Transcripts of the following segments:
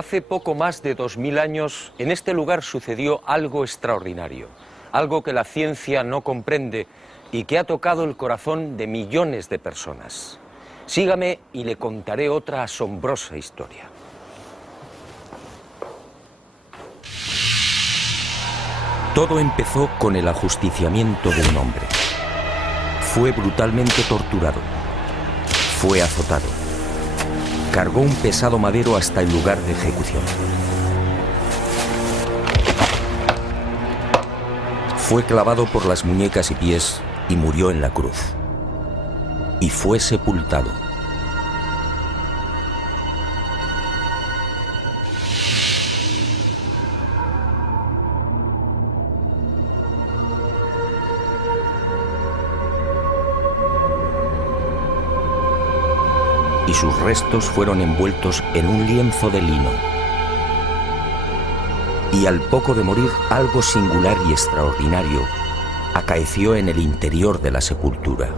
Hace poco más de 2000 años, en este lugar sucedió algo extraordinario, algo que la ciencia no comprende y que ha tocado el corazón de millones de personas. Sígame y le contaré otra asombrosa historia. Todo empezó con el ajusticiamiento de un hombre. Fue brutalmente torturado. Fue azotado. Cargó un pesado madero hasta el lugar de ejecución. Fue clavado por las muñecas y pies y murió en la cruz. Y fue sepultado. Y sus restos fueron envueltos en un lienzo de lino. Y al poco de morir, algo singular y extraordinario acaeció en el interior de la sepultura.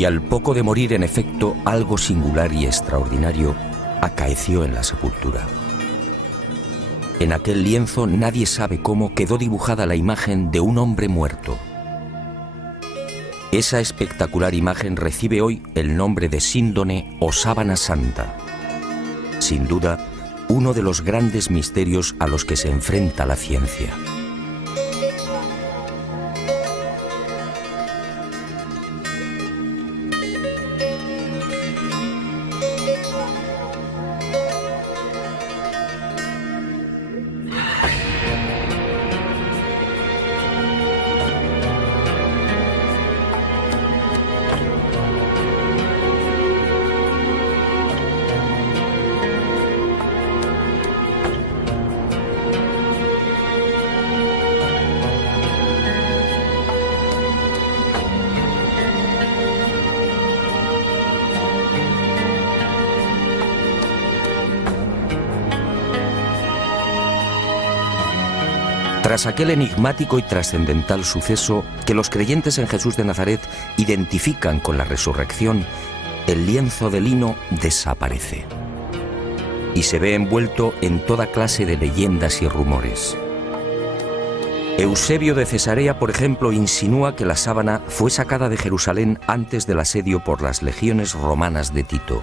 Y al poco de morir, en efecto, algo singular y extraordinario acaeció en la sepultura. En aquel lienzo, nadie sabe cómo, quedó dibujada la imagen de un hombre muerto. Esa espectacular imagen recibe hoy el nombre de síndone o sábana santa. Sin duda, uno de los grandes misterios a los que se enfrenta la ciencia. Tras aquel enigmático y trascendental suceso que los creyentes en Jesús de Nazaret identifican con la resurrección, el lienzo de lino desaparece y se ve envuelto en toda clase de leyendas y rumores. Eusebio de Cesarea, por ejemplo, insinúa que la sábana fue sacada de Jerusalén antes del asedio por las legiones romanas de Tito.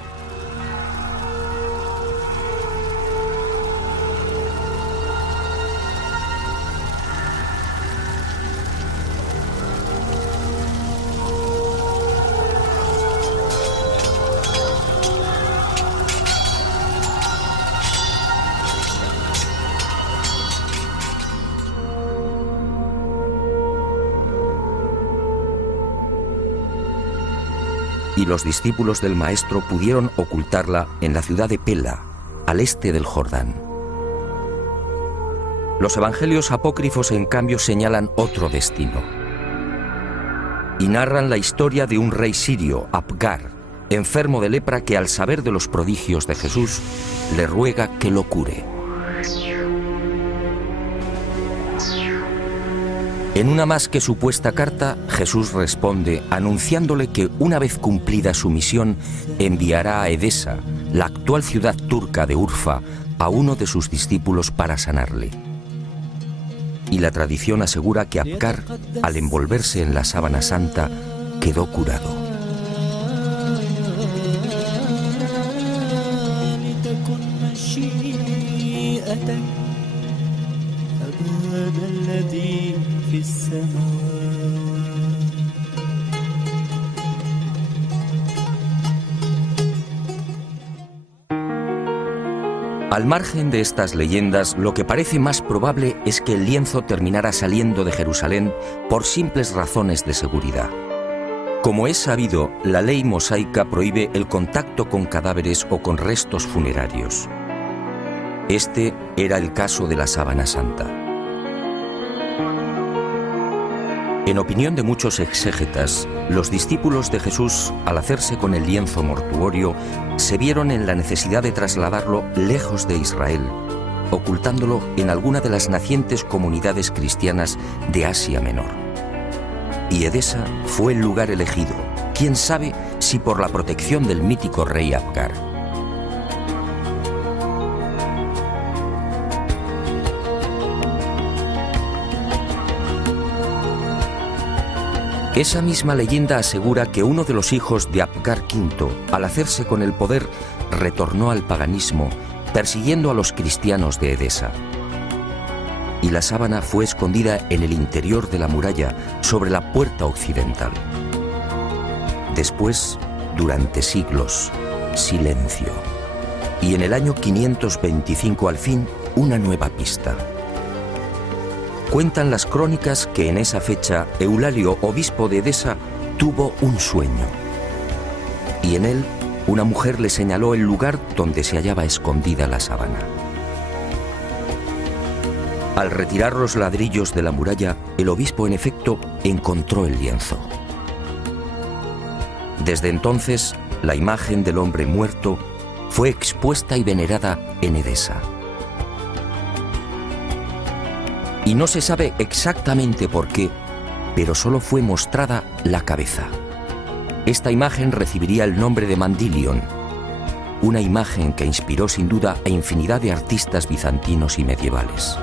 y los discípulos del Maestro pudieron ocultarla en la ciudad de Pela, al este del Jordán. Los evangelios apócrifos, en cambio, señalan otro destino y narran la historia de un rey sirio, Apgar, enfermo de lepra, que al saber de los prodigios de Jesús le ruega que lo cure. En una más que supuesta carta, Jesús responde anunciándole que una vez cumplida su misión enviará a Edesa, la actual ciudad turca de Urfa, a uno de sus discípulos para sanarle. Y la tradición asegura que Apgar, al envolverse en la sábana santa, quedó curado. Al margen de estas leyendas, lo que parece más probable es que el lienzo terminara saliendo de Jerusalén por simples razones de seguridad. Como es sabido, la ley mosaica prohíbe el contacto con cadáveres o con restos funerarios. Este era el caso de la sábana santa. En opinión de muchos exégetas, los discípulos de Jesús, al hacerse con el lienzo mortuorio, se vieron en la necesidad de trasladarlo lejos de Israel, ocultándolo en alguna de las nacientes comunidades cristianas de Asia Menor. Y Edesa fue el lugar elegido, quién sabe si por la protección del mítico rey Apgar. Esa misma leyenda asegura que uno de los hijos de Apgar V, al hacerse con el poder, retornó al paganismo, persiguiendo a los cristianos de Edesa. Y la sábana fue escondida en el interior de la muralla, sobre la puerta occidental. Después, durante siglos, silencio. Y en el año 525, al fin, una nueva pista. Cuentan las crónicas que en esa fecha Eulalio, obispo de Edesa, tuvo un sueño. Y en él, una mujer le señaló el lugar donde se hallaba escondida la sábana. Al retirar los ladrillos de la muralla, el obispo en efecto encontró el lienzo. Desde entonces, la imagen del hombre muerto fue expuesta y venerada en Edesa. Y no se sabe exactamente por qué, pero solo fue mostrada la cabeza. Esta imagen recibiría el nombre de Mandilion, una imagen que inspiró sin duda a infinidad de artistas bizantinos y medievales.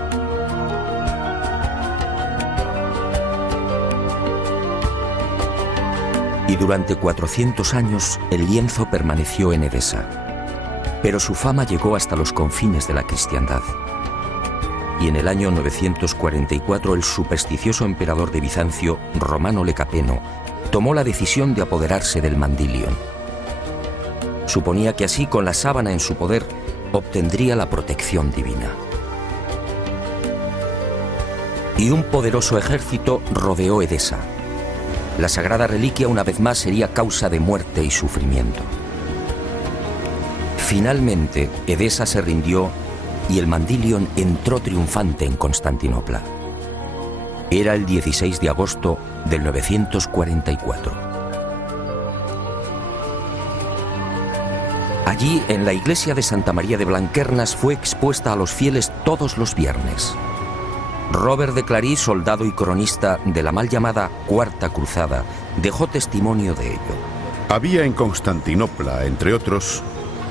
Y durante 400 años el lienzo permaneció en Edesa, pero su fama llegó hasta los confines de la cristiandad. Y en el año 944 el supersticioso emperador de Bizancio, Romano Lecapeno, tomó la decisión de apoderarse del Mandilion. Suponía que así, con la sábana en su poder, obtendría la protección divina. Y un poderoso ejército rodeó Edesa. La sagrada reliquia una vez más sería causa de muerte y sufrimiento. Finalmente, Edesa se rindió y el Mandilion entró triunfante en Constantinopla. Era el 16 de agosto del 944. Allí, en la iglesia de Santa María de Blanquernas, fue expuesta a los fieles todos los viernes. Robert de Clary, soldado y cronista de la mal llamada Cuarta Cruzada, dejó testimonio de ello. Había en Constantinopla, entre otros,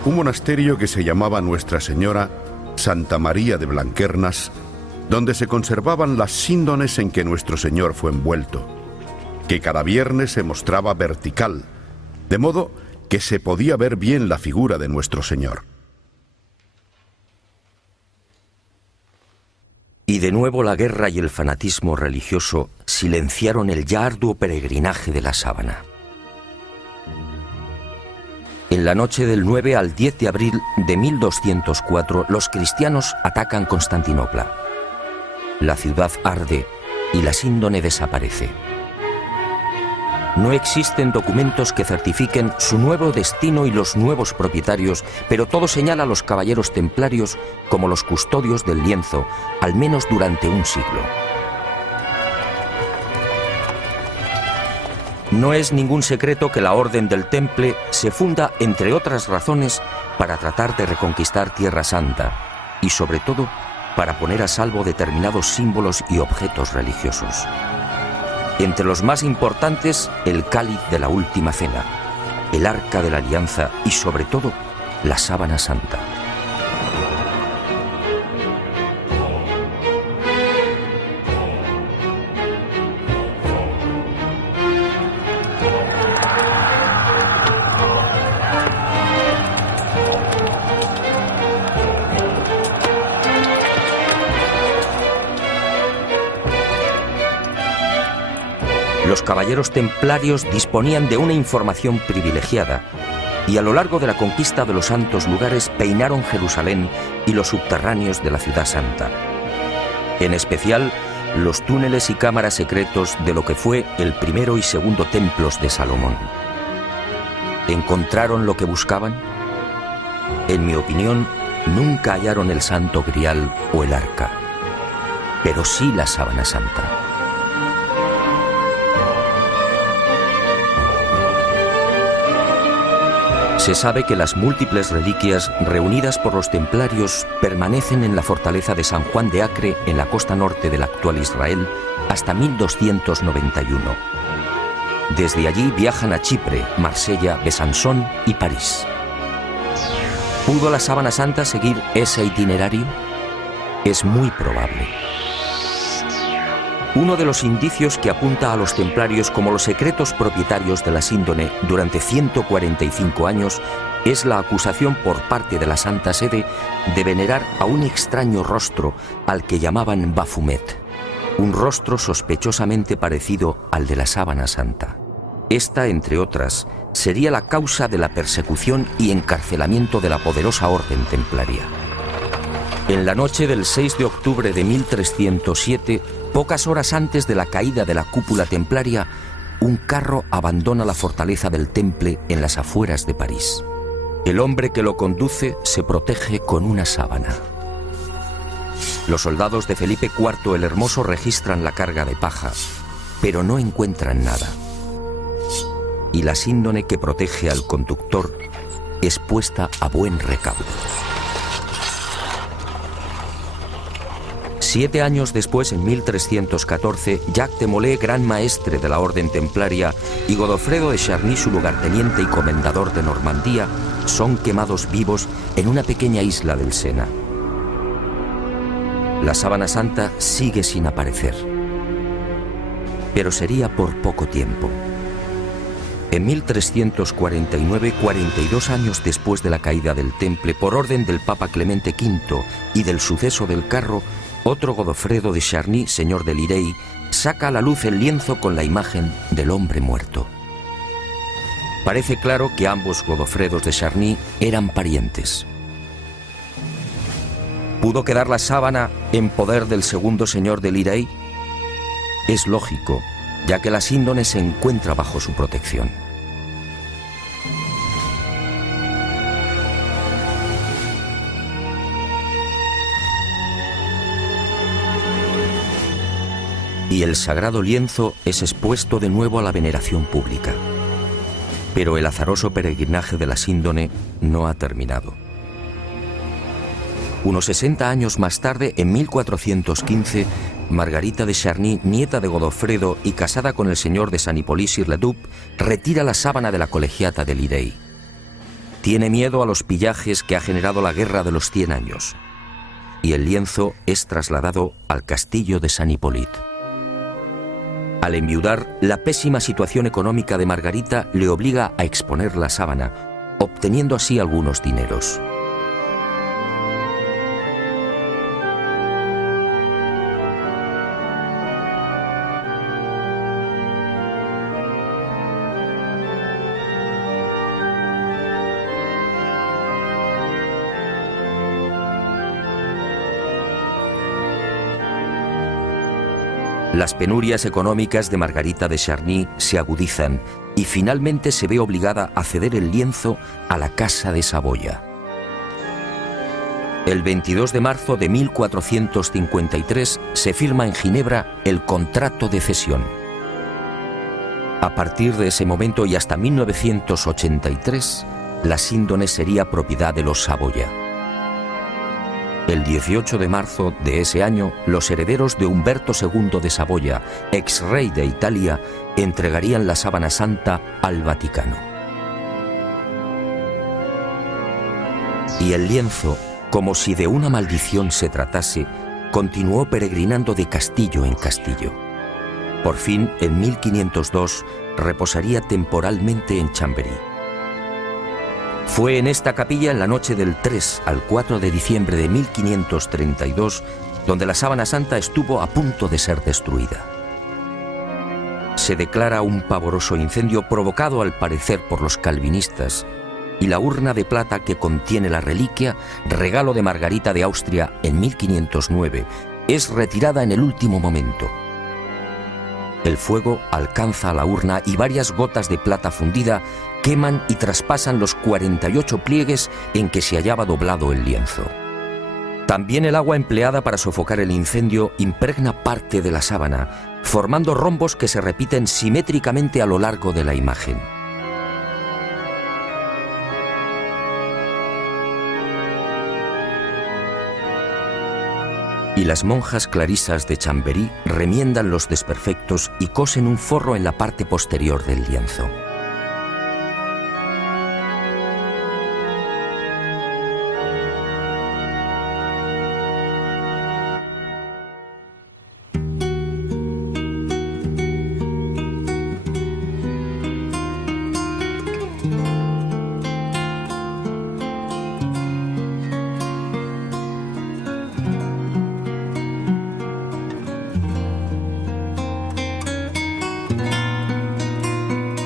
un monasterio que se llamaba Nuestra Señora Santa María de Blanquernas, donde se conservaban las síndones en que nuestro Señor fue envuelto, que cada viernes se mostraba vertical, de modo que se podía ver bien la figura de nuestro Señor. Y de nuevo la guerra y el fanatismo religioso silenciaron el ya arduo peregrinaje de la sábana. En la noche del 9 al 10 de abril de 1204, los cristianos atacan Constantinopla. La ciudad arde y la síndone desaparece. No existen documentos que certifiquen su nuevo destino y los nuevos propietarios, pero todo señala a los caballeros templarios como los custodios del lienzo, al menos durante un siglo. No es ningún secreto que la Orden del Temple se funda, entre otras razones, para tratar de reconquistar Tierra Santa y, sobre todo, para poner a salvo determinados símbolos y objetos religiosos. Entre los más importantes, el cáliz de la Última Cena, el Arca de la Alianza y, sobre todo, la Sábana Santa. Los caballeros templarios disponían de una información privilegiada y a lo largo de la conquista de los santos lugares peinaron Jerusalén y los subterráneos de la Ciudad Santa. En especial, los túneles y cámaras secretos de lo que fue el primero y segundo templos de Salomón. ¿Encontraron lo que buscaban? En mi opinión, nunca hallaron el Santo Grial o el Arca, pero sí la Sábana Santa. Se sabe que las múltiples reliquias reunidas por los templarios permanecen en la fortaleza de San Juan de Acre, en la costa norte del actual Israel, hasta 1291. Desde allí viajan a Chipre, Marsella, Besançon y París. ¿Pudo la Sábana Santa seguir ese itinerario? Es muy probable. Uno de los indicios que apunta a los templarios como los secretos propietarios de la síndone durante 145 años es la acusación por parte de la Santa Sede de venerar a un extraño rostro al que llamaban Baphomet, un rostro sospechosamente parecido al de la Sábana Santa. Esta, entre otras, sería la causa de la persecución y encarcelamiento de la poderosa orden templaria. En la noche del 6 de octubre de 1307, pocas horas antes de la caída de la cúpula templaria, un carro abandona la fortaleza del Temple en las afueras de París. El hombre que lo conduce se protege con una sábana. Los soldados de Felipe IV el Hermoso registran la carga de paja, pero no encuentran nada. Y la síndone que protege al conductor es puesta a buen recaudo. 7 años después, en 1314, Jacques de Molay, gran maestre de la orden templaria, y Godofredo de Charny, su lugarteniente y comendador de Normandía, son quemados vivos en una pequeña isla del Sena. La Sábana Santa sigue sin aparecer, pero sería por poco tiempo. En 1349, 42 años después de la caída del Temple, por orden del Papa Clemente V y del suceso del carro, otro Godofredo de Charny, señor de Lirey, saca a la luz el lienzo con la imagen del hombre muerto. Parece claro que ambos Godofredos de Charny eran parientes. ¿Pudo quedar la sábana en poder del segundo señor de Lirey? Es lógico, ya que la síndone se encuentra bajo su protección. Y el sagrado lienzo es expuesto de nuevo a la veneración pública. Pero el azaroso peregrinaje de la síndone no ha terminado. Unos 60 años más tarde, en 1415, Margarita de Charny, nieta de Godofredo y casada con el señor de San Hippolyte-sur-le-Duc, retira la sábana de la colegiata de Lirey. Tiene miedo a los pillajes que ha generado la Guerra de los 100 años. Y el lienzo es trasladado al castillo de San Hippolyte. Al enviudar, la pésima situación económica de Margarita le obliga a exponer la sábana, obteniendo así algunos dineros. Las penurias económicas de Margarita de Charny se agudizan y finalmente se ve obligada a ceder el lienzo a la Casa de Saboya. El 22 de marzo de 1453 se firma en Ginebra el contrato de cesión. A partir de ese momento y hasta 1983, la síndone sería propiedad de los Saboya. El 18 de marzo de ese año, los herederos de Humberto II de Saboya, ex rey de Italia, entregarían la sábana santa al Vaticano. Y el lienzo, como si de una maldición se tratase, continuó peregrinando de castillo en castillo. Por fin, en 1502, reposaría temporalmente en Chambéry. Fue en esta capilla en la noche del 3 al 4 de diciembre de 1532 donde la sábana santa estuvo a punto de ser destruida. Se declara un pavoroso incendio provocado al parecer por los calvinistas y la urna de plata que contiene la reliquia, regalo de Margarita de Austria en 1509, es retirada en el último momento. El fuego alcanza a la urna y varias gotas de plata fundida queman y traspasan los 48 pliegues en que se hallaba doblado el lienzo. También el agua empleada para sofocar el incendio impregna parte de la sábana, formando rombos que se repiten simétricamente a lo largo de la imagen. Y las monjas clarisas de Chambéry remiendan los desperfectos y cosen un forro en la parte posterior del lienzo.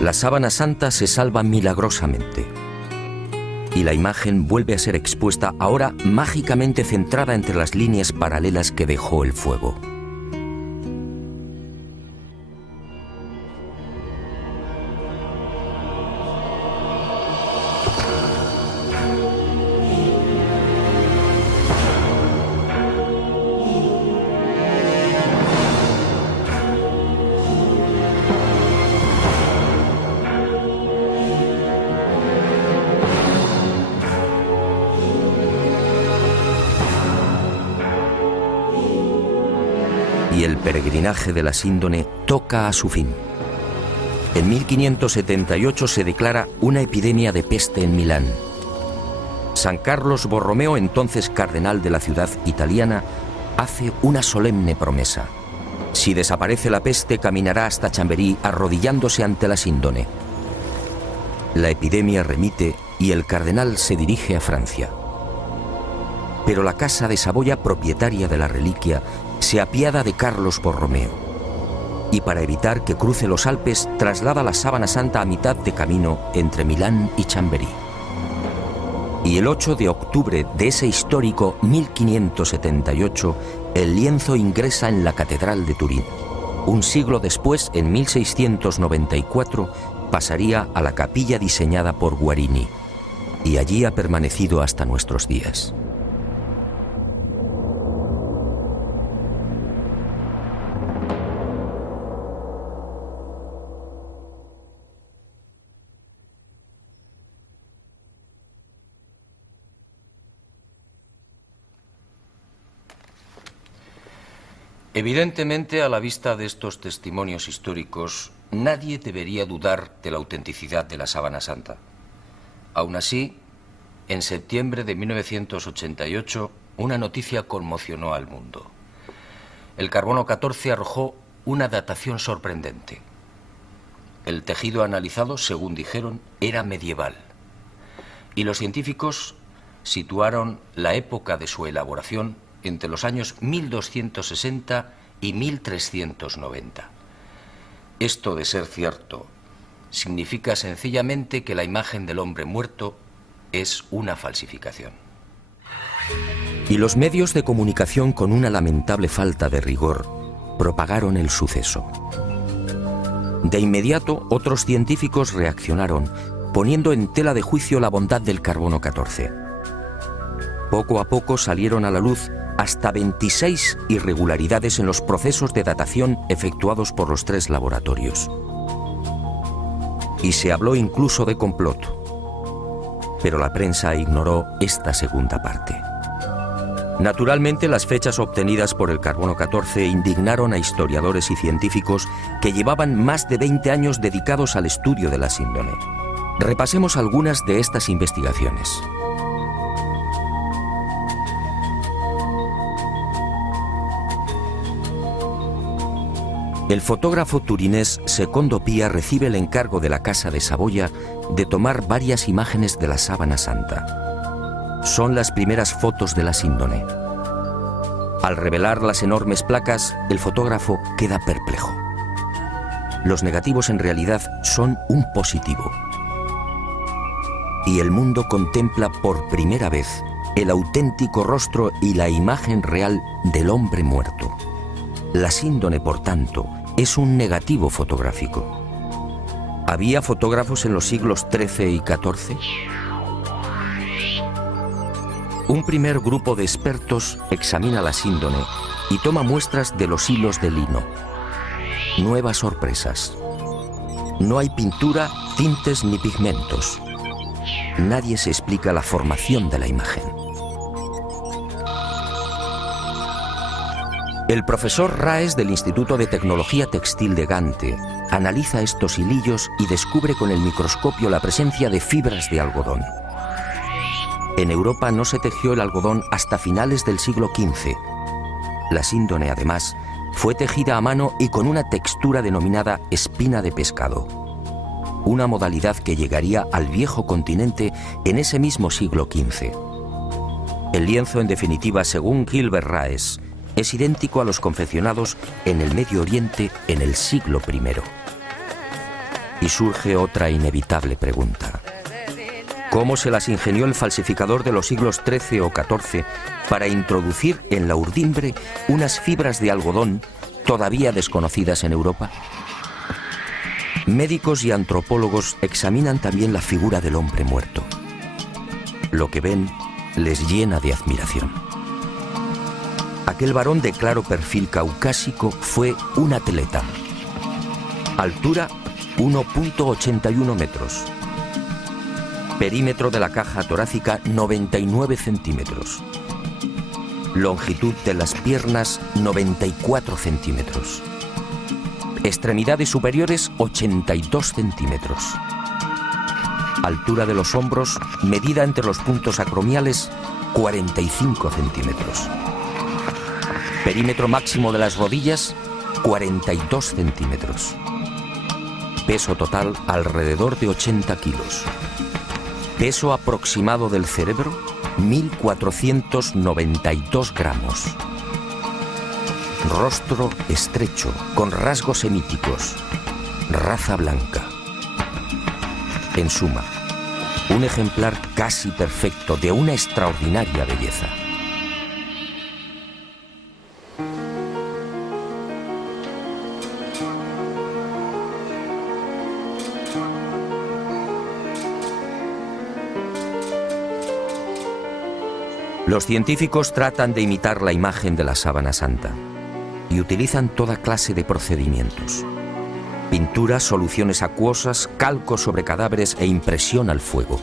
La sábana santa se salva milagrosamente y la imagen vuelve a ser expuesta, ahora mágicamente centrada entre las líneas paralelas que dejó el fuego. Y el peregrinaje de la síndone toca a su fin. En 1578 se declara una epidemia de peste en Milán. San Carlos Borromeo, entonces cardenal de la ciudad italiana, hace una solemne promesa. Si desaparece la peste, caminará hasta Chambéry arrodillándose ante la síndone. La epidemia remite y el cardenal se dirige a Francia. Pero la Casa de Saboya, propietaria de la reliquia, se apiada de Carlos Borromeo y para evitar que cruce los Alpes traslada la sábana santa a mitad de camino entre Milán y Chambéry. Y el 8 de octubre de ese histórico 1578, el lienzo ingresa en la Catedral de Turín. Un siglo después, en 1694, pasaría a la capilla diseñada por Guarini y allí ha permanecido hasta nuestros días. Evidentemente, a la vista de estos testimonios históricos, nadie debería dudar de la autenticidad de la sábana santa. Aún así, en septiembre de 1988, una noticia conmocionó al mundo. El carbono 14 arrojó una datación sorprendente. El tejido analizado, según dijeron, era medieval. Y los científicos situaron la época de su elaboración entre los años 1260 y 1390. Esto, de ser cierto, significa sencillamente que la imagen del hombre muerto es una falsificación. Y los medios de comunicación, con una lamentable falta de rigor, propagaron el suceso. De inmediato, otros científicos reaccionaron, poniendo en tela de juicio la bondad del carbono 14. Poco a poco salieron a la luz hasta 26 irregularidades en los procesos de datación efectuados por los 3 laboratorios. Y se habló incluso de complot. Pero la prensa ignoró esta segunda parte. Naturalmente, las fechas obtenidas por el carbono 14 indignaron a historiadores y científicos que llevaban más de 20 años dedicados al estudio de la síndone. Repasemos algunas de estas investigaciones. El fotógrafo turinés Secondo Pia recibe el encargo de la Casa de Saboya de tomar varias imágenes de la Sábana Santa. Son las primeras fotos de la síndone. Al revelar las enormes placas, el fotógrafo queda perplejo. Los negativos en realidad son un positivo. Y el mundo contempla por primera vez el auténtico rostro y la imagen real del hombre muerto. La síndone, por tanto, es un negativo fotográfico. ¿Había fotógrafos en los siglos XIII y XIV? Un primer grupo de expertos examina la síndone y toma muestras de los hilos de lino. Nuevas sorpresas. No hay pintura, tintes ni pigmentos. Nadie se explica la formación de la imagen. El profesor Raes del Instituto de Tecnología Textil de Gante analiza estos hilillos y descubre con el microscopio la presencia de fibras de algodón. En Europa no se tejió el algodón hasta finales del siglo XV. La síndone, además, fue tejida a mano y con una textura denominada espina de pescado, una modalidad que llegaría al viejo continente en ese mismo siglo XV. El lienzo, en definitiva, según Gilbert Raes, es idéntico a los confeccionados en el Medio Oriente en el siglo I. Y surge otra inevitable pregunta. ¿Cómo se las ingenió el falsificador de los siglos XIII o XIV para introducir en la urdimbre unas fibras de algodón todavía desconocidas en Europa? Médicos y antropólogos examinan también la figura del hombre muerto. Lo que ven les llena de admiración. Aquel varón de claro perfil caucásico fue un atleta. Altura 1,81 metros. Perímetro de la caja torácica 99 centímetros. Longitud de las piernas 94 centímetros. Extremidades superiores 82 centímetros. Altura de los hombros, medida entre los puntos acromiales, 45 centímetros. Perímetro máximo de las rodillas, 42 centímetros. Peso total, alrededor de 80 kilos. Peso aproximado del cerebro, 1.492 gramos. Rostro estrecho, con rasgos semíticos. Raza blanca. En suma, un ejemplar casi perfecto de una extraordinaria belleza. Los científicos tratan de imitar la imagen de la Sábana Santa y utilizan toda clase de procedimientos. Pinturas, soluciones acuosas, calco sobre cadáveres e impresión al fuego.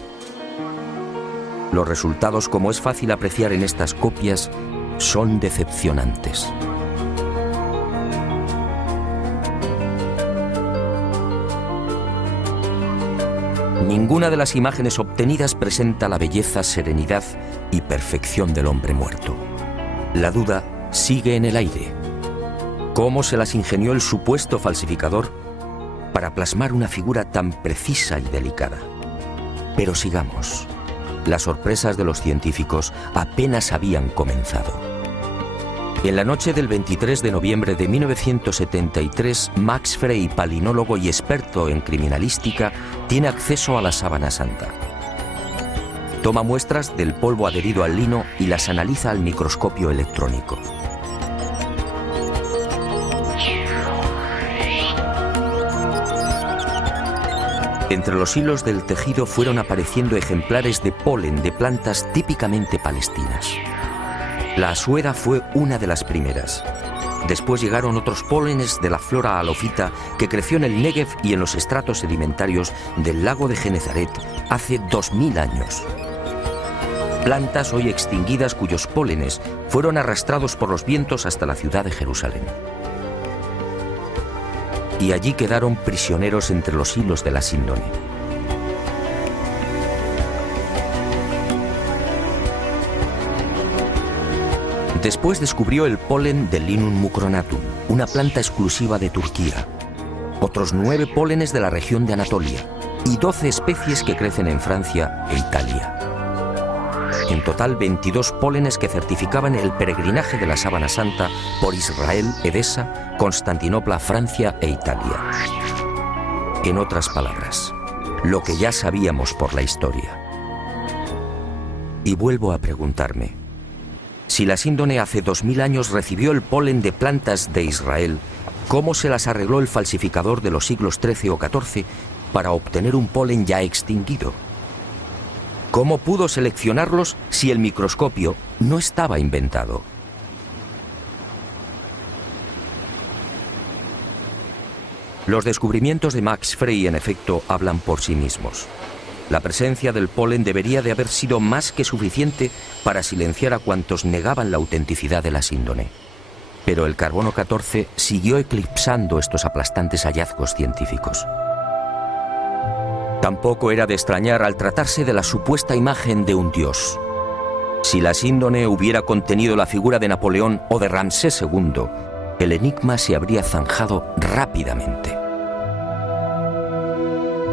Los resultados, como es fácil apreciar en estas copias, son decepcionantes. Ninguna de las imágenes obtenidas presenta la belleza, serenidad y perfección del hombre muerto. La duda sigue en el aire. ¿Cómo se las ingenió el supuesto falsificador para plasmar una figura tan precisa y delicada? Pero sigamos. Las sorpresas de los científicos apenas habían comenzado. En la noche del 23 de noviembre de 1973, Max Frey, palinólogo y experto en criminalística, tiene acceso a la Sábana Santa. Toma muestras del polvo adherido al lino y las analiza al microscopio electrónico. Entre los hilos del tejido fueron apareciendo ejemplares de polen de plantas típicamente palestinas. La asuera fue una de las primeras. Después llegaron otros pólenes de la flora halofita que creció en el Negev y en los estratos sedimentarios del lago de Genezaret hace 2000 años. Plantas hoy extinguidas cuyos pólenes fueron arrastrados por los vientos hasta la ciudad de Jerusalén. Y allí quedaron prisioneros entre los hilos de la síndone. Después descubrió el polen del Linum mucronatum, una planta exclusiva de Turquía, otros 9 pólenes de la región de Anatolia y 12 especies que crecen en Francia e Italia. En total 22 pólenes que certificaban el peregrinaje de la sábana santa por Israel, Edesa, Constantinopla, Francia e Italia. En otras palabras, lo que ya sabíamos por la historia. Y vuelvo a preguntarme, si la síndone hace 2000 años recibió el polen de plantas de Israel, ¿cómo se las arregló el falsificador de los siglos XIII o XIV para obtener un polen ya extinguido? ¿Cómo pudo seleccionarlos si el microscopio no estaba inventado? Los descubrimientos de Max Frey, en efecto, hablan por sí mismos. La presencia del polen debería de haber sido más que suficiente para silenciar a cuantos negaban la autenticidad de la síndone. Pero el carbono 14 siguió eclipsando estos aplastantes hallazgos científicos. Tampoco era de extrañar al tratarse de la supuesta imagen de un dios. Si la síndone hubiera contenido la figura de Napoleón o de Ramsés II, el enigma se habría zanjado rápidamente.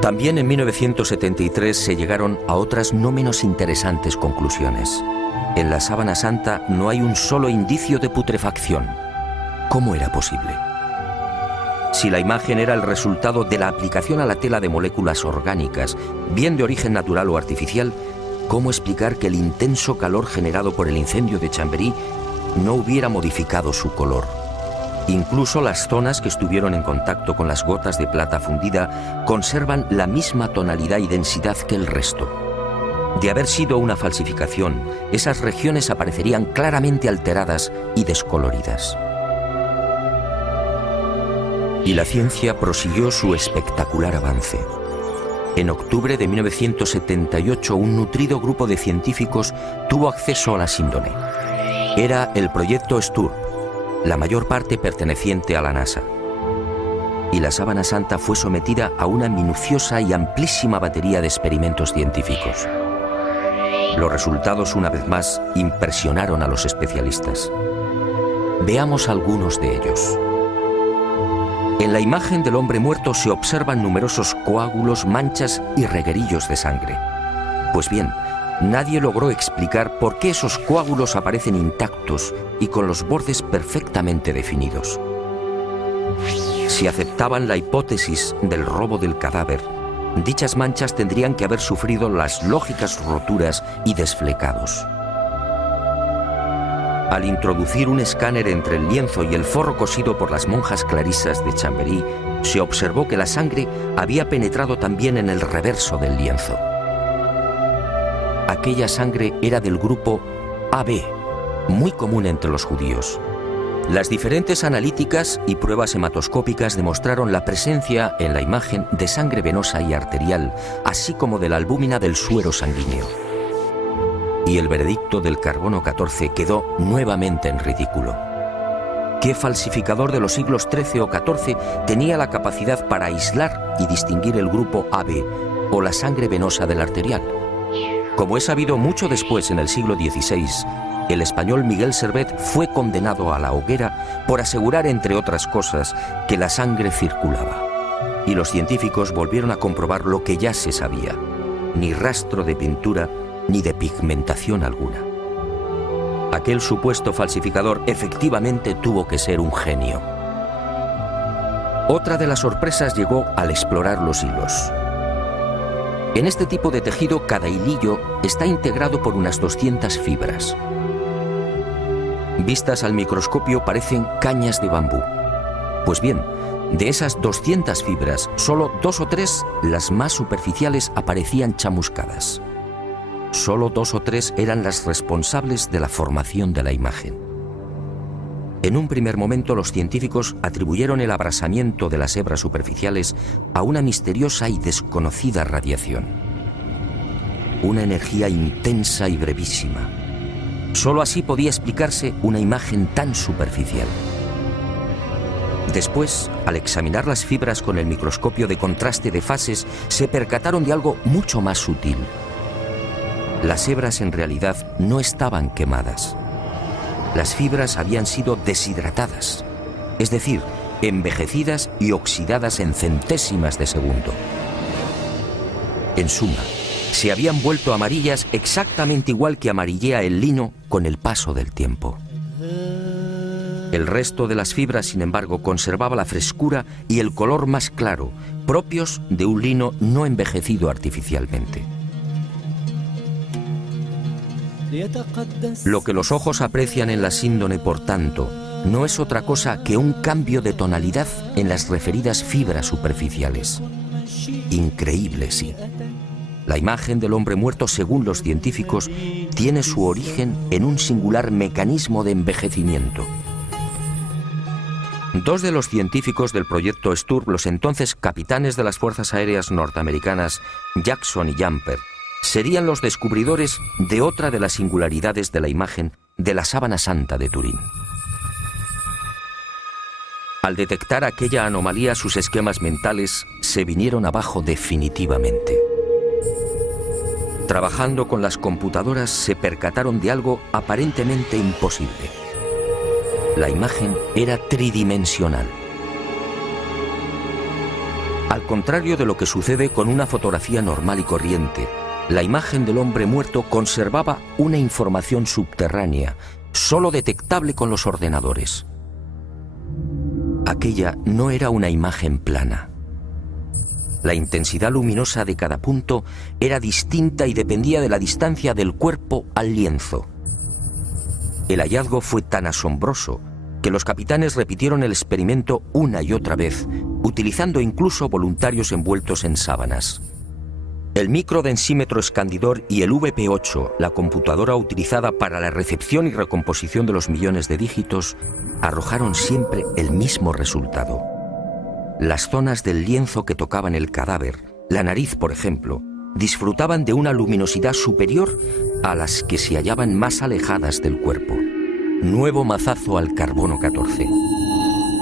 También en 1973 se llegaron a otras no menos interesantes conclusiones. En la sábana santa no hay un solo indicio de putrefacción. ¿Cómo era posible? Si la imagen era el resultado de la aplicación a la tela de moléculas orgánicas, bien de origen natural o artificial, ¿cómo explicar que el intenso calor generado por el incendio de Chambéry no hubiera modificado su color? Incluso las zonas que estuvieron en contacto con las gotas de plata fundida conservan la misma tonalidad y densidad que el resto. De haber sido una falsificación, esas regiones aparecerían claramente alteradas y descoloridas. Y la ciencia prosiguió su espectacular avance. En octubre de 1978, un nutrido grupo de científicos tuvo acceso a la síndone. Era el proyecto STURP, la mayor parte perteneciente a la NASA. Y la sábana santa fue sometida a una minuciosa y amplísima batería de experimentos científicos. Los resultados, una vez más, impresionaron a los especialistas. Veamos algunos de ellos. En la imagen del hombre muerto se observan numerosos coágulos, manchas y reguerillos de sangre. Pues bien, nadie logró explicar por qué esos coágulos aparecen intactos y con los bordes perfectamente definidos. Si aceptaban la hipótesis del robo del cadáver, dichas manchas tendrían que haber sufrido las lógicas roturas y desflecados. Al introducir un escáner entre el lienzo y el forro cosido por las monjas clarisas de Chambéry, se observó que la sangre había penetrado también en el reverso del lienzo. Aquella sangre era del grupo AB, muy común entre los judíos. Las diferentes analíticas y pruebas hematoscópicas demostraron la presencia en la imagen de sangre venosa y arterial, así como de la albúmina del suero sanguíneo. Y el veredicto del carbono 14 quedó nuevamente en ridículo. ¿Qué falsificador de los siglos XIII o XIV tenía la capacidad para aislar y distinguir el grupo AB o la sangre venosa del arterial? Como es sabido, mucho después, en el siglo XVI, el español Miguel Servet fue condenado a la hoguera por asegurar, entre otras cosas, que la sangre circulaba. Y los científicos volvieron a comprobar lo que ya se sabía: ni rastro de pintura ni de pigmentación alguna. Aquel supuesto falsificador efectivamente tuvo que ser un genio. Otra de las sorpresas llegó al explorar los hilos. En este tipo de tejido, cada hilillo está integrado por unas 200 fibras. Vistas al microscopio parecen cañas de bambú. Pues bien, De esas 200 fibras, solo 2 o 3, las más superficiales, aparecían chamuscadas. Solo 2 o 3 eran las responsables de la formación de la imagen. En un primer momento, los científicos atribuyeron el abrasamiento de las hebras superficiales a una misteriosa y desconocida radiación. Una energía intensa y brevísima. Solo así podía explicarse una imagen tan superficial. Después, al examinar las fibras con el microscopio de contraste de fases, se percataron de algo mucho más sutil. Las hebras en realidad no estaban quemadas. Las fibras habían sido deshidratadas, es decir, envejecidas y oxidadas en centésimas de segundo. En suma, se habían vuelto amarillas exactamente igual que amarillea el lino con el paso del tiempo. El resto de las fibras, sin embargo, conservaba la frescura y el color más claro, propios de un lino no envejecido artificialmente. Lo que los ojos aprecian en la síndone, por tanto, no es otra cosa que un cambio de tonalidad en las referidas fibras superficiales. Increíble, sí. La imagen del hombre muerto, según los científicos, tiene su origen en un singular mecanismo de envejecimiento. Dos de los científicos del proyecto STURP, los entonces capitanes de las Fuerzas Aéreas norteamericanas, Jackson y Jumper, serían los descubridores de otra de las singularidades de la imagen de la sábana santa de Turín. Al detectar aquella anomalía, sus esquemas mentales se vinieron abajo definitivamente. Trabajando con las computadoras, se percataron de algo aparentemente imposible. La imagen era tridimensional. Al contrario de lo que sucede con una fotografía normal y corriente, la imagen del hombre muerto conservaba una información subterránea, solo detectable con los ordenadores. Aquella no era una imagen plana. La intensidad luminosa de cada punto era distinta y dependía de la distancia del cuerpo al lienzo. El hallazgo fue tan asombroso que los capitanes repitieron el experimento una y otra vez, utilizando incluso voluntarios envueltos en sábanas. El microdensímetro escandidor y el VP8, la computadora utilizada para la recepción y recomposición de los millones de dígitos, arrojaron siempre el mismo resultado. Las zonas del lienzo que tocaban el cadáver, la nariz por ejemplo, disfrutaban de una luminosidad superior a las que se hallaban más alejadas del cuerpo. Nuevo mazazo al carbono 14.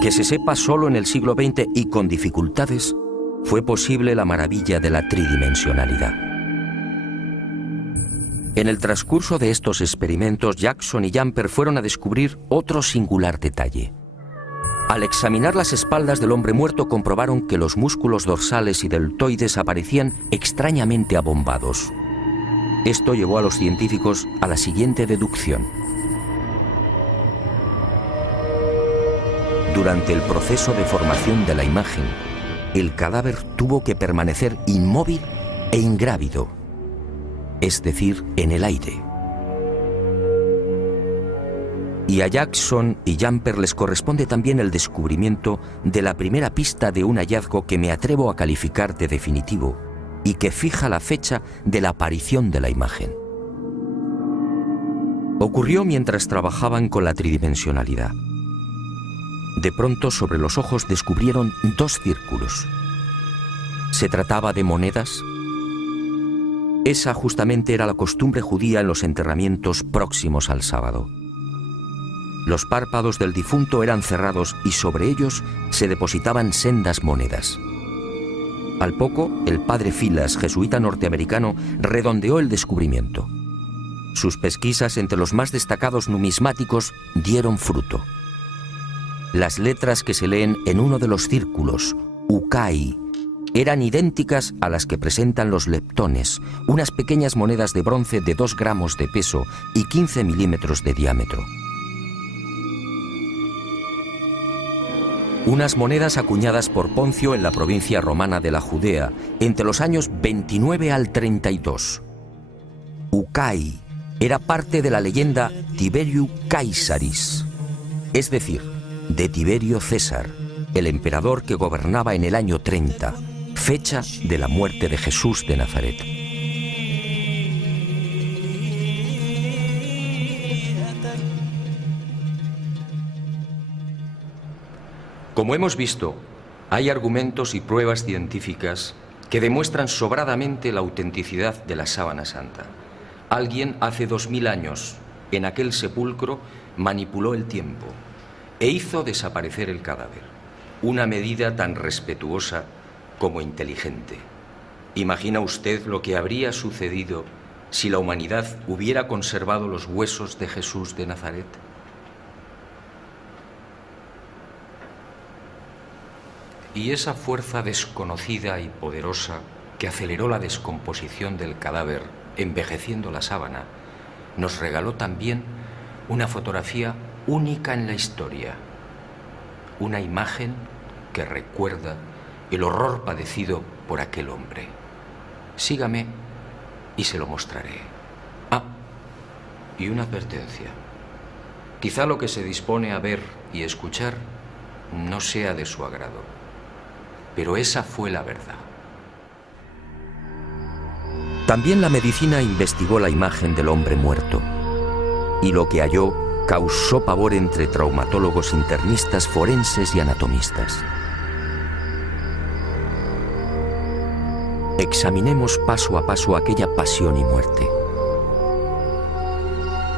Que se sepa, solo en el siglo XX y con dificultades, fue posible la maravilla de la tridimensionalidad. En el transcurso de estos experimentos, Jackson y Jumper fueron a descubrir otro singular detalle. Al examinar las espaldas del hombre muerto, comprobaron que los músculos dorsales y deltoides aparecían extrañamente abombados. Esto llevó a los científicos a la siguiente deducción. Durante el proceso de formación de la imagen, el cadáver tuvo que permanecer inmóvil e ingrávido, es decir, en el aire. Y a Jackson y Jumper les corresponde también el descubrimiento de la primera pista de un hallazgo que me atrevo a calificar de definitivo y que fija la fecha de la aparición de la imagen. Ocurrió mientras trabajaban con la tridimensionalidad. De pronto, sobre los ojos descubrieron dos círculos. ¿Se trataba de monedas? Esa justamente era la costumbre judía en los enterramientos próximos al sábado. Los párpados del difunto eran cerrados y sobre ellos se depositaban sendas monedas. Al poco, el padre Filas, jesuita norteamericano, redondeó el descubrimiento. Sus pesquisas entre los más destacados numismáticos dieron fruto. Las letras que se leen en uno de los círculos, Ukai, eran idénticas a las que presentan los leptones, unas pequeñas monedas de bronce de 2 gramos de peso y 15 milímetros de diámetro. Unas monedas acuñadas por Poncio en la provincia romana de la Judea entre los años 29 al 32. Ukai era parte de la leyenda Tiberiu Caesaris, es decir, de Tiberio César, el emperador que gobernaba en el año 30, fecha de la muerte de Jesús de Nazaret. Como hemos visto, hay argumentos y pruebas científicas que demuestran sobradamente la autenticidad de la sábana santa. Alguien hace 2000 años, en aquel sepulcro, manipuló el tiempo e hizo desaparecer el cadáver. Una medida tan respetuosa como inteligente. ¿Imagina usted lo que habría sucedido si la humanidad hubiera conservado los huesos de Jesús de Nazaret? Y esa fuerza desconocida y poderosa que aceleró la descomposición del cadáver, envejeciendo la sábana, nos regaló también una fotografía única en la historia. Una imagen que recuerda el horror padecido por aquel hombre. Sígame y se lo mostraré. Ah, y una advertencia. Quizá lo que se dispone a ver y escuchar no sea de su agrado. Pero esa fue la verdad. También la medicina investigó la imagen del hombre muerto, y lo que halló causó pavor entre traumatólogos, internistas, forenses y anatomistas. Examinemos paso a paso aquella pasión y muerte.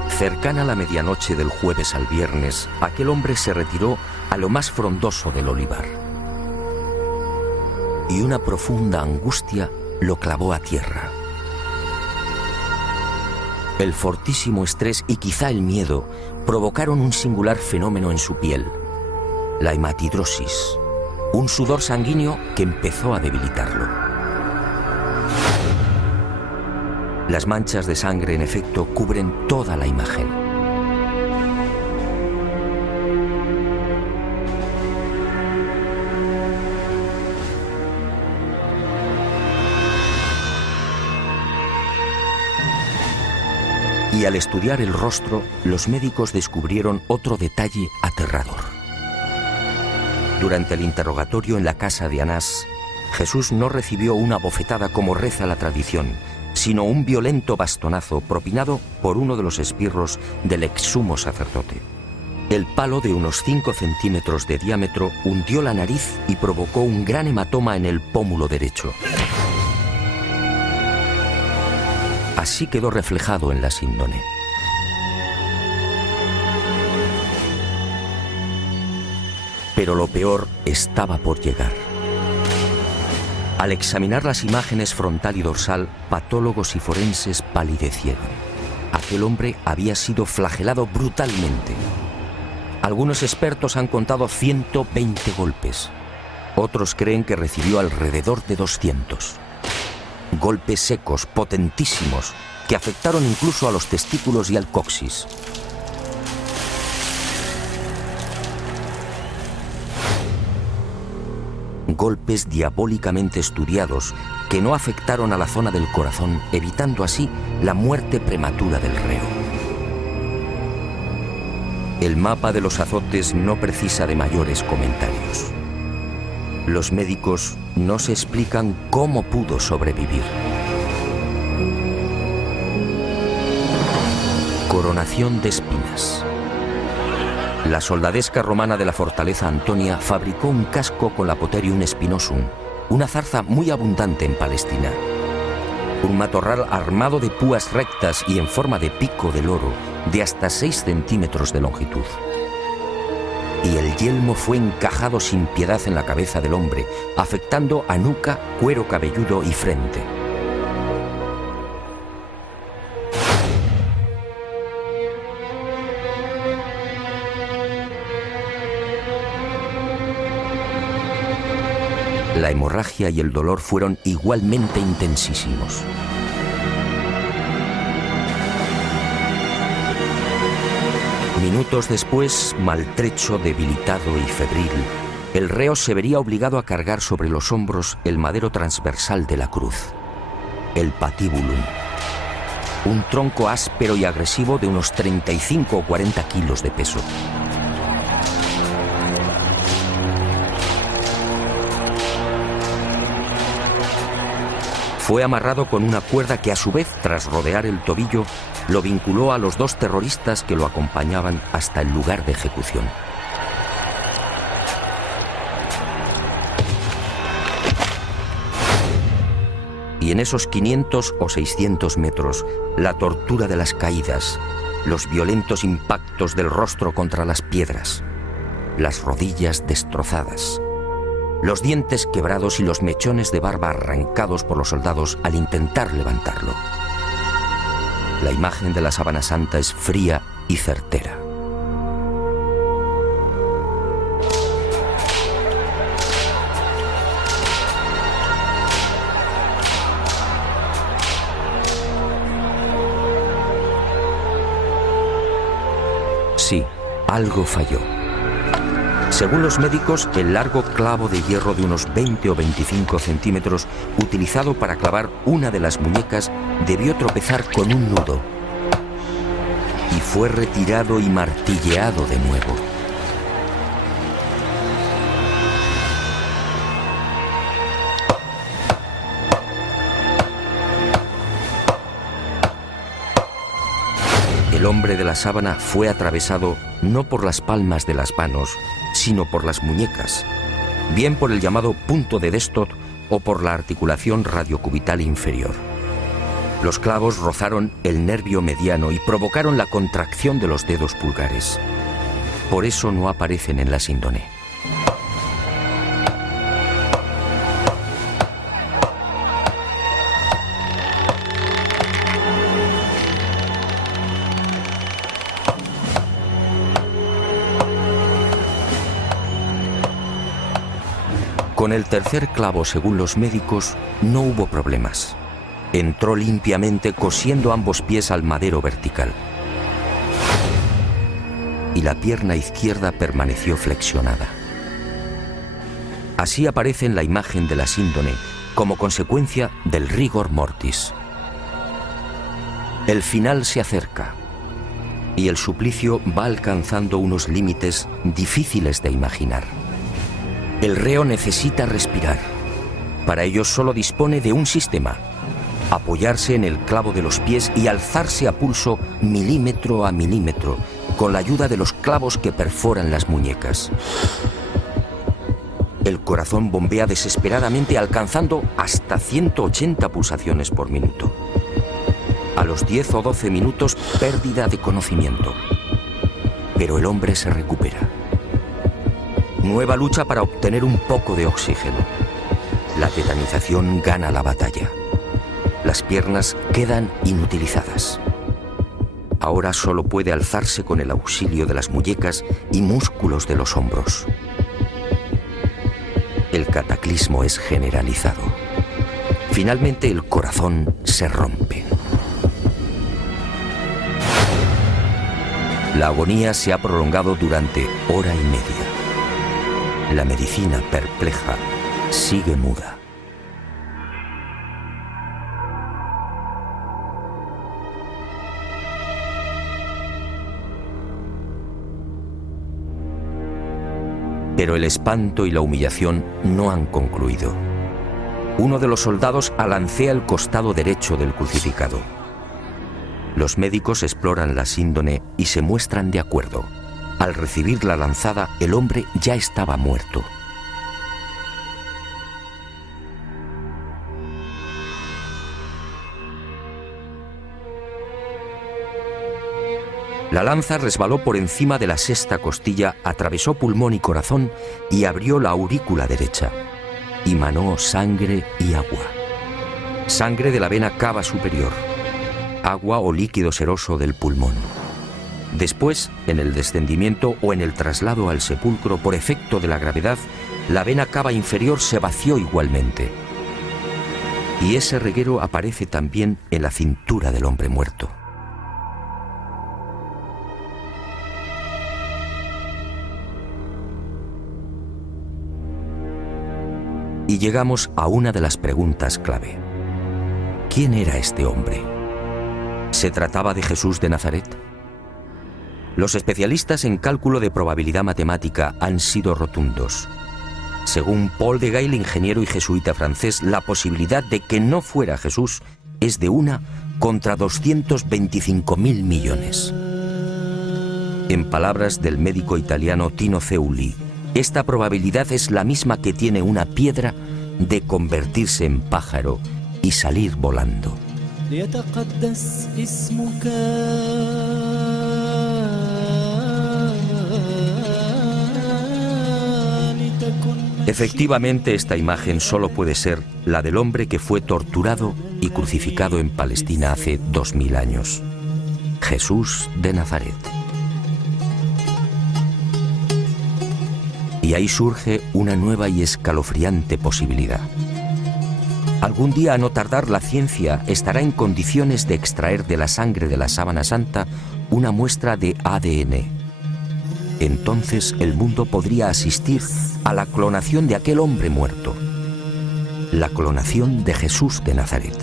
Cercana a la medianoche del jueves al viernes, aquel hombre se retiró a lo más frondoso del olivar. Y una profunda angustia lo clavó a tierra. El fortísimo estrés y quizá el miedo provocaron un singular fenómeno en su piel, la hematidrosis, un sudor sanguíneo que empezó a debilitarlo. Las manchas de sangre, en efecto, cubren toda la imagen. Y al estudiar el rostro, los médicos descubrieron otro detalle aterrador. Durante el interrogatorio en la casa de Anás, Jesús no recibió una bofetada como reza la tradición, sino un violento bastonazo propinado por uno de los esbirros del ex sumo sacerdote. El palo de unos 5 centímetros de diámetro hundió la nariz y provocó un gran hematoma en el pómulo derecho. Así quedó reflejado en la síndone. Pero lo peor estaba por llegar. Al examinar las imágenes frontal y dorsal, patólogos y forenses palidecieron. Aquel hombre había sido flagelado brutalmente. Algunos expertos han contado 120 golpes. Otros creen que recibió alrededor de 200. Golpes secos, potentísimos, que afectaron incluso a los testículos y al coxis. Golpes diabólicamente estudiados que no afectaron a la zona del corazón, evitando así la muerte prematura del reo. El mapa de los azotes no precisa de mayores comentarios. Los médicos no se explican cómo pudo sobrevivir. Coronación de espinas. La soldadesca romana de la fortaleza Antonia fabricó un casco con la Potherium spinosum, una zarza muy abundante en Palestina. Un matorral armado de púas rectas y en forma de pico de loro de hasta 6 centímetros de longitud. Y el yelmo fue encajado sin piedad en la cabeza del hombre, afectando a nuca, cuero cabelludo y frente. La hemorragia y el dolor fueron igualmente intensísimos. Minutos después, maltrecho, debilitado y febril, el reo se vería obligado a cargar sobre los hombros el madero transversal de la cruz, el patibulum, un tronco áspero y agresivo de unos 35 o 40 kilos de peso. Fue amarrado con una cuerda que a su vez, tras rodear el tobillo, lo vinculó a los 2 terroristas que lo acompañaban hasta el lugar de ejecución. Y en esos 500 o 600 metros, la tortura de las caídas, los violentos impactos del rostro contra las piedras, las rodillas destrozadas, los dientes quebrados y los mechones de barba arrancados por los soldados al intentar levantarlo. La imagen de la Sábana Santa es fría y certera. Sí, algo falló. Según los médicos, el largo clavo de hierro de unos 20 o 25 centímetros utilizado para clavar una de las muñecas debió tropezar con un nudo y fue retirado y martilleado de nuevo. El hombre de la sábana fue atravesado no por las palmas de las manos, sino por las muñecas, bien por el llamado punto de Destot o por la articulación radiocubital inferior. Los clavos rozaron el nervio mediano y provocaron la contracción de los dedos pulgares. Por eso no aparecen en la síndone. Con el tercer clavo, según los médicos, no hubo problemas. Entró limpiamente cosiendo ambos pies al madero vertical. Y la pierna izquierda permaneció flexionada. Así aparece en la imagen de la síndone como consecuencia del rigor mortis. El final se acerca y el suplicio va alcanzando unos límites difíciles de imaginar. El reo necesita respirar. Para ello solo dispone de un sistema: apoyarse en el clavo de los pies y alzarse a pulso milímetro a milímetro, con la ayuda de los clavos que perforan las muñecas. El corazón bombea desesperadamente, alcanzando hasta 180 pulsaciones por minuto. A los 10 o 12 minutos, pérdida de conocimiento. Pero el hombre se recupera. Nueva lucha para obtener un poco de oxígeno. La tetanización gana la batalla. Las piernas quedan inutilizadas. Ahora solo puede alzarse con el auxilio de las muñecas y músculos de los hombros. El cataclismo es generalizado. Finalmente el corazón se rompe. La agonía se ha prolongado durante hora y media. La medicina, perpleja, sigue muda. Pero el espanto y la humillación no han concluido. Uno de los soldados alancea el costado derecho del crucificado. Los médicos exploran la síndone y se muestran de acuerdo. Al recibir la lanzada, el hombre ya estaba muerto. La lanza resbaló por encima de la sexta costilla, atravesó pulmón y corazón y abrió la aurícula derecha. Y manó sangre y agua. Sangre de la vena cava superior. Agua o líquido seroso del pulmón. Después, en el descendimiento o en el traslado al sepulcro por efecto de la gravedad, la vena cava inferior se vació igualmente. Y ese reguero aparece también en la cintura del hombre muerto. Y llegamos a una de las preguntas clave. ¿Quién era este hombre? ¿Se trataba de Jesús de Nazaret? Los especialistas en cálculo de probabilidad matemática han sido rotundos. Según Paul de Gail, ingeniero y jesuita francés, la posibilidad de que no fuera Jesús es de 1 contra 225.000 millones. En palabras del médico italiano Tino Zeuli, esta probabilidad es la misma que tiene una piedra de convertirse en pájaro y salir volando. Efectivamente, esta imagen solo puede ser la del hombre que fue torturado y crucificado en Palestina hace 2000 años. Jesús de Nazaret. Y ahí surge una nueva y escalofriante posibilidad. Algún día, a no tardar, la ciencia estará en condiciones de extraer de la sangre de la Sábana Santa una muestra de ADN. Entonces el mundo podría asistir a la clonación de aquel hombre muerto. La clonación de Jesús de Nazaret.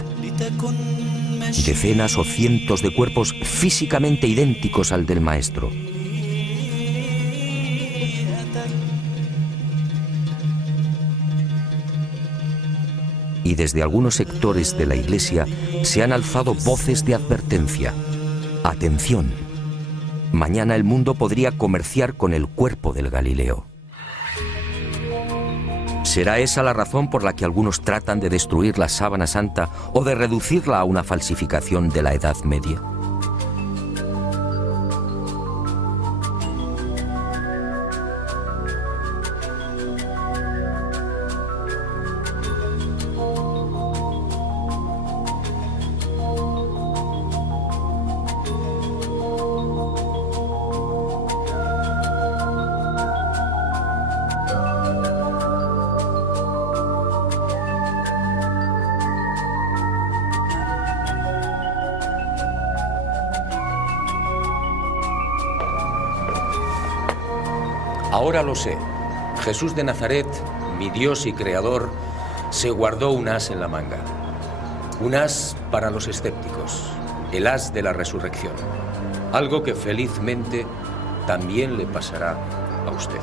Decenas o cientos de cuerpos físicamente idénticos al del Maestro. Y desde algunos sectores de la Iglesia se han alzado voces de advertencia. Atención, mañana el mundo podría comerciar con el cuerpo del Galileo. ¿Será esa la razón por la que algunos tratan de destruir la Sábana Santa o de reducirla a una falsificación de la Edad Media? Ahora lo sé. Jesús de Nazaret, mi Dios y Creador, se guardó un as en la manga. Un as para los escépticos, el as de la resurrección. Algo que felizmente también le pasará a usted.